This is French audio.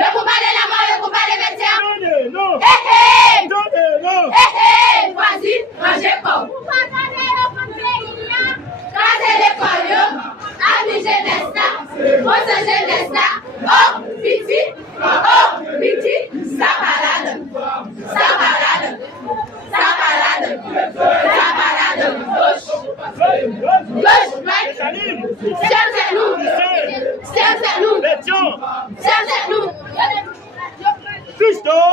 Le combat de la mort, le combat des médecins. Vas-y, mangez pas. Casez l'école, amusez destin, mangez destin. Oh, petit, ça balade. Gauche, servez-nous. Cristo!